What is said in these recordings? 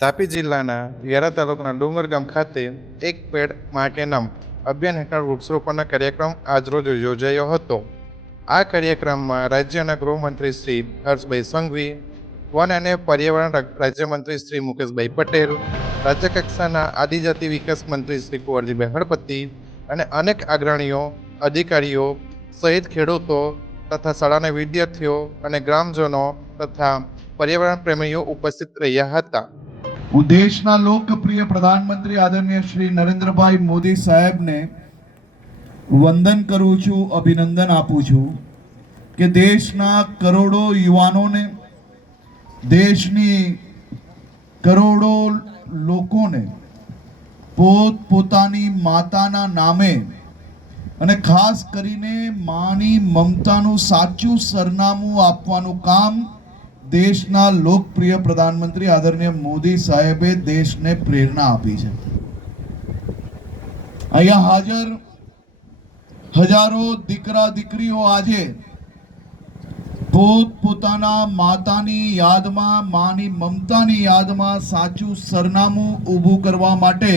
તાપી જિલ્લાના વ્યારા તાલુકાના ડુંગર ગામ ખાતે એક પેડ માટે નામ અભિયાન હેઠળ વૃક્ષરોપણના કાર્યક્રમ આજરોજ યોજાયો હતો. આ કાર્યક્રમમાં રાજ્યના ગૃહમંત્રી શ્રી હર્ષભાઈ સંઘવી, વન અને પર્યાવરણ રાજ્યમંત્રી શ્રી મુકેશભાઈ પટેલ, રાજ્યકક્ષાના આદિજાતિ વિકાસ મંત્રી શ્રી કુંવરજીભાઈ હળપતિ અને અનેક અગ્રણીઓ, અધિકારીઓ સહિત ખેડૂતો તથા શાળાના વિદ્યાર્થીઓ અને ગ્રામજનો તથા પર્યાવરણ પ્રેમીઓ ઉપસ્થિત રહ્યા હતા. હું દેશના લોકપ્રિય પ્રધાનમંત્રી આદરણીય શ્રી નરેન્દ્રભાઈ મોદી સાહેબને વંદન કરું છું, અભિનંદન આપું છું કે દેશના કરોડો યુવાનોને, દેશની કરોડો લોકોને પોત પોતાની માતાના નામે અને ખાસ કરીને માની મમતાનું સાચું સરનામું આપવાનું કામ દેશના લોકપ્રિય પ્રધાનમંત્રી આદરણીય મોદી સાહેબે દેશને પ્રેરણા આપી છે. અહીંયા હાજર હજારો દીકરા દીકરીઓ આજે પોત પોતાના માતાની યાદમાં, માની મમતાની યાદમાં સાચું સરનામું ઊભું કરવા માટે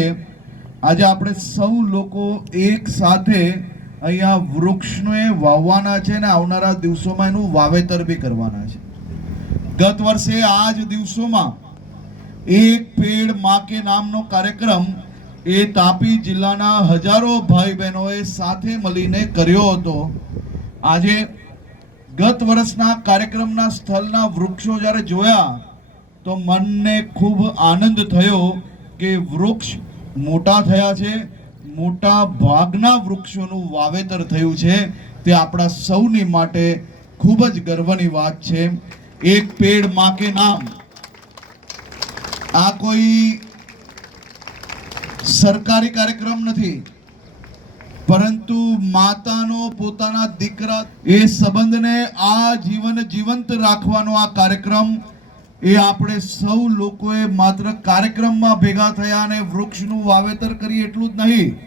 આજે આપણે સૌ લોકો એક સાથે અહીંયા વૃક્ષને વાવવાના છે ને આવનારા દિવસોમાં એનું વાવેતર બી કરવાના છે. ગત વર્ષે આ જ દિવસોમાં એક પેડ માકે નામનો કાર્યક્રમ એ તાપી જિલ્લાના હજારો ભાઈ બહેનોએ સાથે મળીને કર્યો હતો. આજે ગત વર્ષના કાર્યક્રમના સ્થળના વૃક્ષો જ્યારે જોયા, તો મનને ખૂબ આનંદ થયો કે વૃક્ષ મોટા થયા છે, મોટા ભાગના વૃક્ષોનું વાવેતર થયું છે. તે આપણા સૌની માટે ખૂબ જ ગર્વની વાત છે. એક પેડમાં કે નામ. આ કોઈ સરકારી કાર્યક્રમ નથી. પરંતુ માતાનો પોતાના દીકરા એ સંબંધને આ જીવન જીવંત રાખવાનો આ કાર્યક્રમ એ આપણે સૌ લોકોએ માત્ર કાર્યક્રમમાં ભેગા થયા અને વૃક્ષનું વાવેતર કરી એટલું જ નહીં.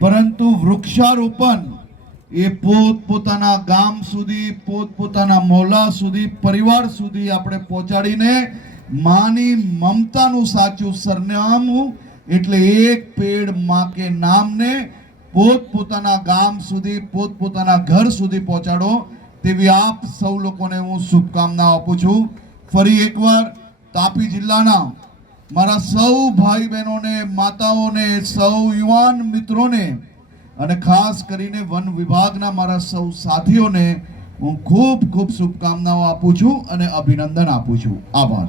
પરંતુ વૃક્ષારોપણ એ પોતપોતાના ગામ સુધી, પોતપોતાના મોલા સુધી, પરિવાર સુધી આપણે પહોંચાડીને માની મમતાનું સાચું સરનામું એટલે એક પેડ મા કે નામને પોતપોતાના ગામ સુધી, પોતપોતાના ઘર સુધી પહોંચાડો તેવી આપ સૌ લોકોને હું શુભકામના આપું છું. ફરી એકવાર તાપી જિલ્લાના મારા સૌ ભાઈ બહેનોને, માતાઓને, સૌ યુવાન મિત્રોને અને ખાસ કરીને વન વિભાગના મારા સૌ સાથીઓને હું ખૂબ ખૂબ શુભકામનાઓ આપું છું અને અભિનંદન આપું છું. આભાર.